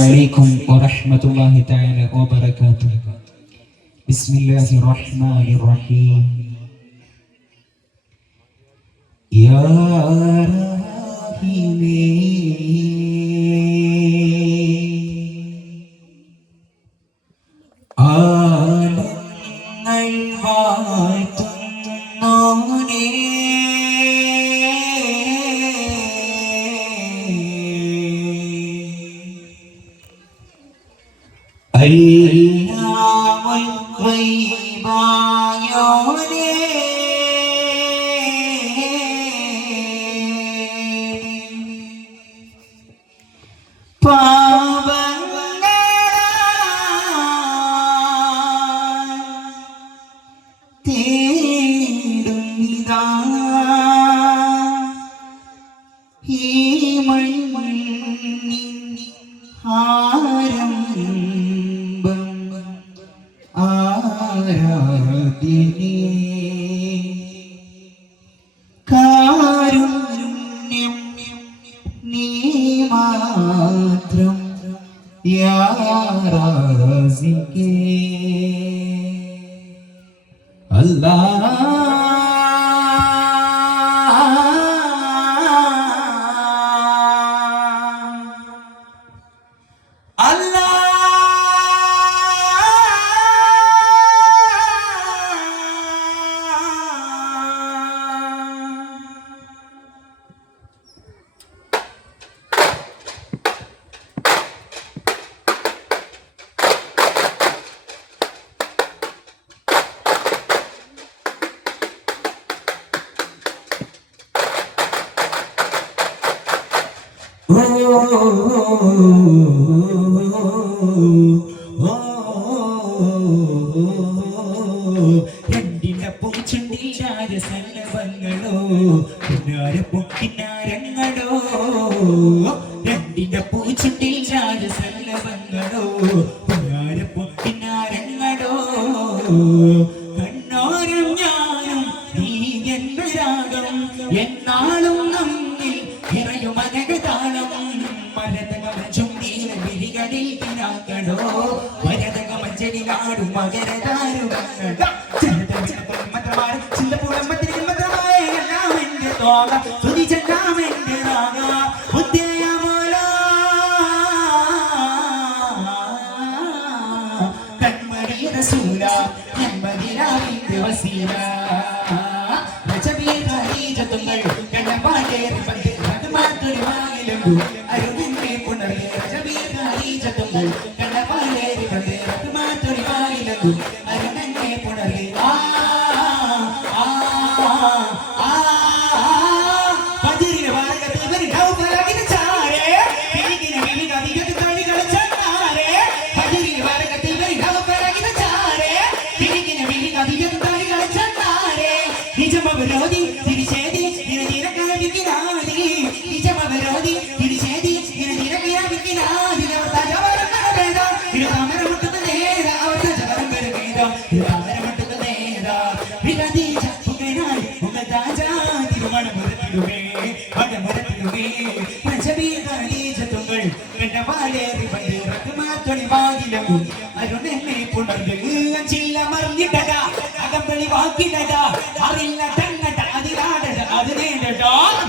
عليكم ورحمة الله تعالى وبركاته. بسم الله الرحمن الرحيم. يا راحمي ആലങ്ങൾ വാഴ്ത്തുന്നോനേ അല്ലാഹുൽ ഗൈബായോനേ തേടുന്നിതാ ഈ മണ്ണിൻ ആരംഭം ആരാധ്യനേ കാരുണ്യം നീ മാത്രം യാ റാസിഖേ അല്ലാഹ് രണ്ടിനപ്പും ചുണ്ടിൽ രാജസല്ലവങ്ങളോ കിന്നാരപ്പും കിന്നാരങ്ങളോ രണ്ടിനപ്പും ചുണ്ടിൽ രാജസല്ലവങ്ങളോ കിന്നാരപ്പും കിന്നാരങ്ങളോ കണ്ണോരം ഞാനും നീ എന്ന രാഗം എന്നാളും നമ്മിൽ നിറയും അനകതാളം വിളികളിൽ കിനാക്കടോ വരതകമഞ്ചലിലാടും മകരതാരുമങ്ങളോ ചില്ലപ്പൂളമ്മത്തിരിക്കുമ്പോഴെന്റെ തോക തുതിച്ചെല്ലാമെന്റെ രാഗ ഉദ്യമോലോ കൺമണി റസൂല നെമ്മതിരാവിന്റെ വസീല രജബീർ ഖദീജത്തുങ്ങൾ കണ്ണപാടേറി പന്തി റഹ്മാത്തുൽ വായിലു അരുണിന്റെ പുണർകെ രജബീർ ഖദീജത്തുങ്ങൾ കണ്ണപാടേറി പന്തി റഹ്മാത്തുൽ വായിലു അരുണിന്റെ പുണർകെ പതിരിനെ വാരകത്തിൽ വരി നൗഫലകിന് ചാരേ പിരികിനെ വിവിധ വിവിധ കളികൾ ചാരേ പതിരിനെ വാരകത്തിൽ വരി നൗഫലകിന് ചാരേ പിരികിനെ വിവിധ വിവിധ കളികൾ ചാരേ നിജമവിരോധി തിരിച്ചേതി നിരനിരക്കാതിനാദി നിജമവിരോധി തിരിച്ചേതി നിരനിരക്കാതിനാദി അവർ തജവരമേത ഇത് താമരമുട്ടുന്ന നേര അവർ തജവരമേത ഇത് താമരമുട്ടുന്ന നേര വിലതി ചപ്പുകനായി ഉമ്മതാജാ തിരുമണമുരത്തിലുമേ മണമുരത്തിലുമേ രജബീർ ഖദീജത്തുങ്ങൾ കണ്ണവാലേറി വണ്ടി റഹ്മാത്തുൽ വായിലു അരുണെന്നെ പുണർന്ന് ചില്ലമർന്നിടട അകമ്പളി വാക്കിടട അറില്ല തന്നട അതിലാടട അതിനേടട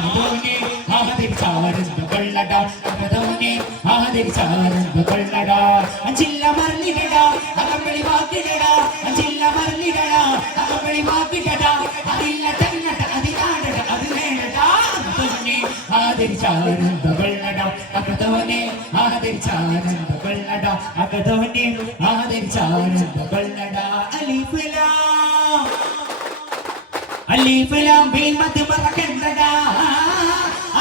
തോനെ ആദിർ ചാരന്ത കൊള്ളട തോനെ ആദിർ ചാരന്ത കൊള്ളട ചില്ലമർന്നിടട അകമ്പളി വാക്കിടട ചില്ലമർന്നിടട അകമ്പളി വാക്കിടട അറില്ല തന്നട അതിലാടട അതിനേടട തോനെ ആദിർ ചാരന്ത കൊള്ളട അകതോനെ ആദിർ ചാരന്ത കൊള്ളട അകതോനെ ആദിർ ചാരന്ത കൊള്ളട അലിഫ് ലാം അലിഫ് ലാം ബീൻ മദ് മറക്കണ്ടടാ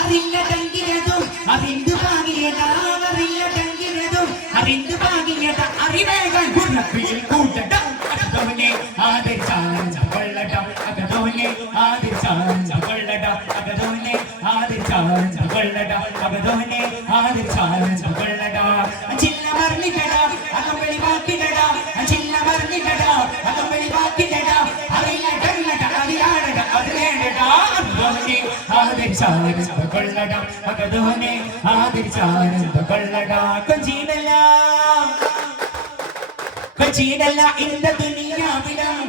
അറില്ല തങ്കിനതും അറിന്തു ഭാഗിയടാ അറില്ല തങ്കിനതും അറിന്തു ഭാഗിയടാ അറിവേഗം ഗുണപ്പിൽ കൂട്ടട അകതോനെ ആദിർ ചാരന്ത കൊള്ളട അകതോനെ ആദിർ ചാരന്ത കൊള്ളട അകതോനെ ആദിർ ചാരന്ത കൊള്ളട അകതോനെ ആദിർ ചാരന്ത കൊള്ളട ചില്ലമർന്നിടട അകമ്പളി വാക്കിടട ചില്ലമർന്നിടട അകമ്പളി വാക്കിടട അറില്ല തന്നട അതിലാടട അതിലേടട ആദരിച്ചാനന്ദ കൊള്ളട അകതോനെ ആദരിച്ചാനന്ദ കൊള്ളട കൊഞ്ചീനല്ല കൊഞ്ചീനല്ല ഇന്ത ദുനിയാവിലും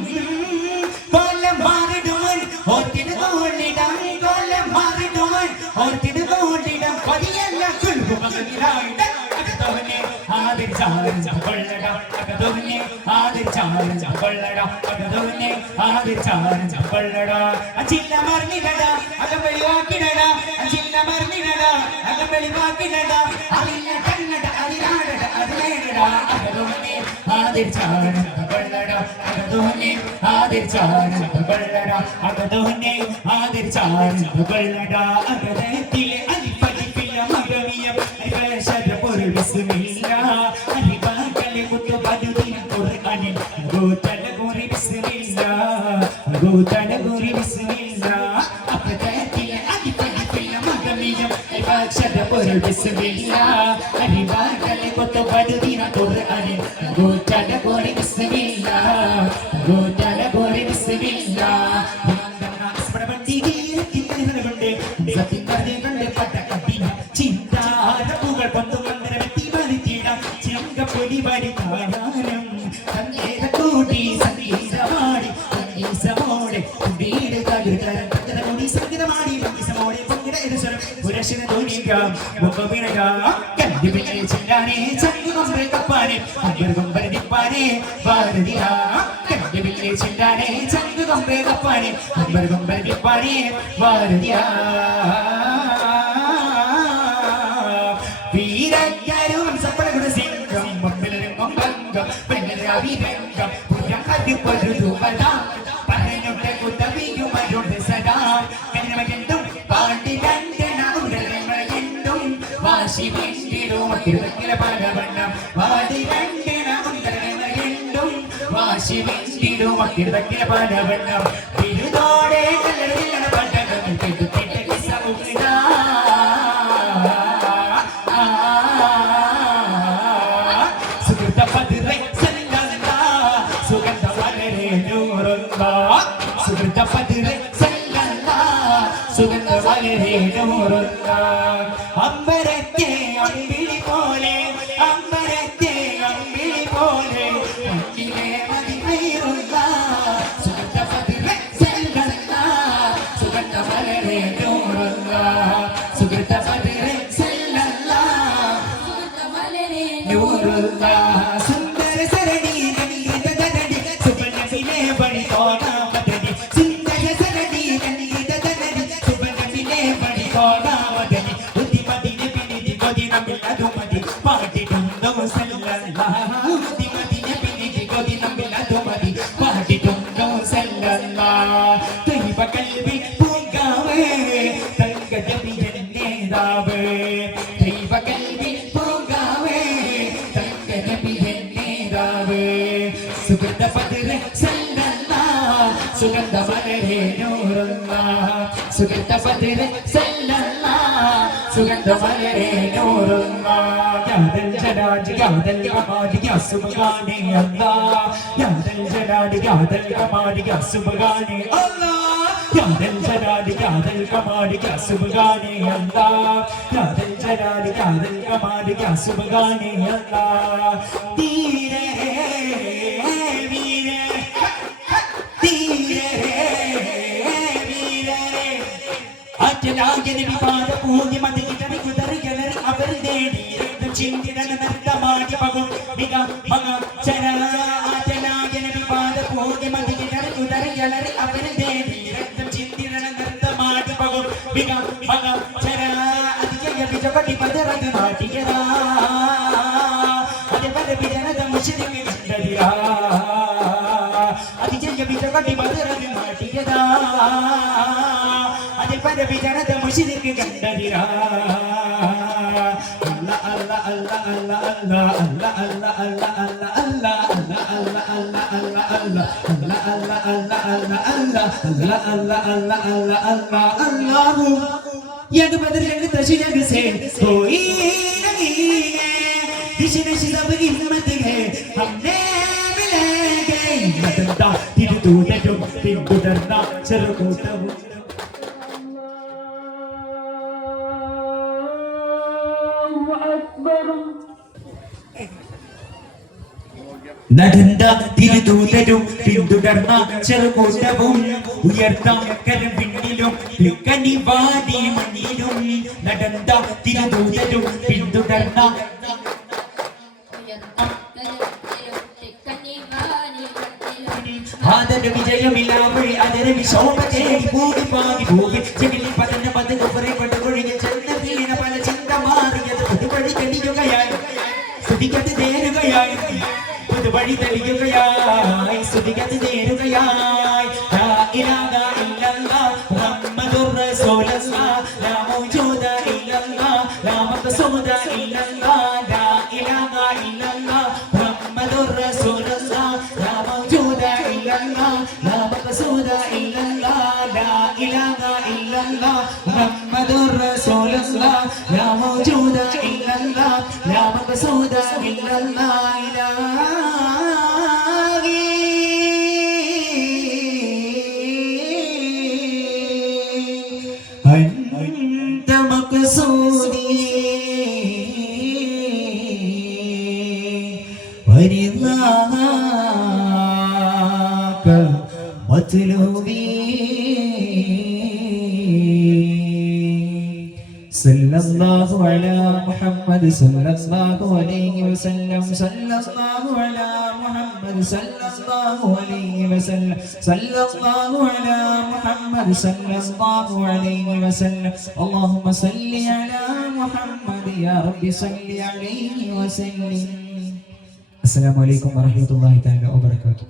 കൊല്ലം മാറിടുവൻ ഓർത്തിട് കൊള്ളിടം കൊല്ലം മാറിടുവൻ ഓർത്തിട് കൊള്ളിടം കൊതിയല്ല കുൽബു മകനിലായിട അകതോനെ ആദരിച്ചാനന്ദ കൊള്ളട അകതോനെ ആദരിച്ചാനന്ദ കൊള്ളട അകതോനെ ആദരിച്ചാനന്ദ കൊള്ളട അച്ചില്ല മർന്നിടട അകമ്പളിവാക്കിടട അച്ചില്ല മർന്നിടട അകമ്പളിവാക്കിടട അറില്ല കണ്ണട അതിനാടട അതിനേടട അകതോനെ ആദരിച്ചാനന്ദ കൊള്ളട അകതോനെ ആദരിച്ചാനന്ദ കൊള്ളട അകതോനെ ആദരിച്ചാനന്ദ കൊള്ളട അകതത്തിലെ അരിപ്പരിപ്പില്ല മകമിയം അരിപശര പൊരു ബിസ്മില്ല അരിബാക്കലെ കുത്തു ബദുദിന ഖുർആനിൽ ഗോതല ഗോരി ബിസ്മില്ല ഗോതല ഗോരി ബിസ്മില്ല അകതത്തിലെ അരിപ്പരിപ്പില്ല മകമിയം അരിപശര പൊരു ബിസ്മില്ല അരിബാക്കലെ കുത്തു ബദുദിന ഖുർആനിൽ ഗോതല ഗോരി ബിസ്മില്ല ഗോതല ഗോരി ബിസ്മില്ല ചിന്താരപ്പുകൾ പന്തുമന്ദര വ്യക്തി വലിത്തിടാം ചെങ്കപ്പൊലി പരിതാനം കൂടി സംഗീതമാടി സംഗീതമോടെ വീട് തകർത്തരം തകരമോടി സംഗീതമാടി സംഗീതമോടെ പങ്കിട എതിർസ്വരം പുരശിന തോന്നിക്കാം മുഖവിനകാം കല്ലുപിള്ളെ ചില്ലാനെ ചങ്കുകൊമ്പെ കപ്പാനെ അമ്പർകൊമ്പര നിപ്പാനെ ഭാരതിയാ കല്ലുപിള്ളെ ചില്ലാനെ ചങ്കുകൊമ്പെ കപ്പാനെ അമ്പർകൊമ്പര നിപ്പാനെ ഭാരതിയാ വീരജ്ഞരും സപ്പടകുട സിംഹം മമ്മിലരും മമ്പംഗം പെണ്ണരെ അഭിരംഗം പുരഹതിപ്പഴുതുപതാം പറഞ്ഞുടെ കുതവിയുമരുണ്ട് സദാ കനിമകെന്തും പാണ്ടി രണ്ടന ഉണ്ടരങ്ങളെന്തും വാശി വെണ്ടിടും തിരുവക്കില പലവണ്ണം പാടി രണ്ടന ഉണ്ടരങ്ങളെന്തും വാശി വെണ്ടിടും തിരുവക്കില പലവണ്ണം തിരുതോടെ കല്ലറില്ലണ പട്ടകങ്ങൾ കെട്ടുത്തിട്ട കിസമുകിടാ അമ്പരത്തെ അമ്പിളി പോലെ അമ്പരത്തെ അമ്പിളി പോലെ അങ്കിലെ മതിമേറുന്ന സുഗന്ധ പതിരെ ചെല്ലല്ല സുഗന്ധ മലരെ നൂറുന്ന സുഗന്ധ പതിരെ ചെല്ലല്ല സുഗന്ധ മലരെ നൂറുന്ന സുന്ദര സരണി ഗണീത ധരണി സുബനസിലെ ബണി തോണ മദനി സുന്ദര സരണി ഗണീത ധരണി സുബനസിലെ ബണി തോണ മദനി ഉദ്ദിമതിനെ പിന്നിതി കൊതിനമില്ലതുമതി പാട്ടിട്ടുണ്ടോ സല്ലല്ലാഹ് ഉദ്ദിമതിനെ പിന്നിതി കൊതിനമില്ലതുമതി പാട്ടിട്ടുണ്ടോ സല്ലല്ലാഹ് ദൈവ കൽവി പൂങ്കാവേ തങ്കജപിയൻ നേതാവേ ദൈവ കൽവി പൂങ്കാവേ തങ്കജപിയൻ നേതാവേ സുഗന്ധ പതിരെ സല്ലല്ലാഹ് സുഗന്ധ മലരെ നൂറുല്ലാഹ് സുഗന്ധ പതിരെ സല്ലല്ലാഹ് സുഗന്ധ മലരെ നൂറുല്ലാഹ് യാദൽ ജലാജ് യാദൽ കമാൽ യാ സുബ്ഹാനെ അല്ലാഹ് യാദൽ ജലാജ് യാദൽ കമാൽ യാ സുബ്ഹാനെ അല്ലാഹ് യാദൽ ജലാജ് യാദൽ കമാൽ യാ സുബ്ഹാനെ അല്ലാഹ് യാദൽ ജലാജ് യാദൽ കമാൽ യാ സുബ്ഹാനെ അല്ലാഹ് തീരെ വീരെ തീരെ വീരെ ആറ്റലാകനെ വിവാദ പൂജി മതികിടറി കുതറികളറി അവർ നേടി ചിന്തിടന നൃത്തമാടി പകും മിക മക ചര ആറ്റലാകനെ വിവാദ പൂജി മതികിടറി കുതറികളറി അവർ നേടി രക്തം ചിന്തിടന നൃത്തമാടി പകും മിക മക ചര അതിജയ വിജപടി പദറത് നാട്ടിയതാ അതേപോലെ വിജനത മുഷിരിക്ക് കണ്ടതിരാ അതിജയ വിജപടി പദറത് നാട്ടിയതാ അതേപോലെ വിജനത മുഷിരിക്ക് കണ്ടതിരാ याद बदल रंग तशिलग से कोई नहीं है दिश नश सब हिम्मत है हमने मिलेंगे मददा तिरु दूर जो पिंडु डरना चलो कोटा നടന്ന തിരുദൂതരും പിന്തുടർന്ന ചെറുകൂട്ടവും ഉയർത്താം കരം പിന്നിലും കനിവാടി മണ്ണിലും നടന്ന തിരുദൂതരും പിന്തുടർന്ന ആദര വിജയമില്ലാവഴി അതര വിശോഭ തേടി പൂടി പാടി ഭൂമി ചെകിളി പതന്ന പത് കൊറേ പടുകൊഴിഞ്ഞ് ചെന്ന വീണ പല ചിന്ത മാറിയത് പുതുവഴി തെളിയുകയായി സ്തുതിക്കത് നേരുകയായി പുതുവഴി തെളിയുകയായി സ്തുതിക്കത് നേരുകയായി ലാ ഇലാഹ ഇല്ലല്ലാഹ് മുഹമ്മദുർ റസൂലുള്ളാഹ് ലാ മൗജൂദ ഇല്ലല്ലാഹ് ലാ മഖ്സൂദ ഇല്ലല്ലാഹ് ലാ ഇലാഹ ഇല്ലല്ലാഹ് മുഹമ്മദുർ റസൂലുള്ളാഹ് ലാ മൗജൂദ ഇല്ലല്ലാഹ് ലാ മഖ്സൂദ ഇല്ലല്ലാഹ് ലാ ഇലാഹ ഇല്ലല്ലാഹ് മുഹമ്മദുർ റസൂലുള്ളാഹ് ലാ മൗജൂദ ഇല്ലല്ലാഹ് ലാ മഖ്സൂദ ഇല്ലല്ലാഹ് أنت مقصودي ورضاك مطلوبي صلى الله على محمد صلى الله عليه وسلم صلى الله على محمد صلى الله عليه وسلم صلى الله على محمد صلى الله عليه وسلم اللهم صل على محمد يا رب صل عليه وسلم. السلام عليكم ورحمة الله تعالى وبركاته.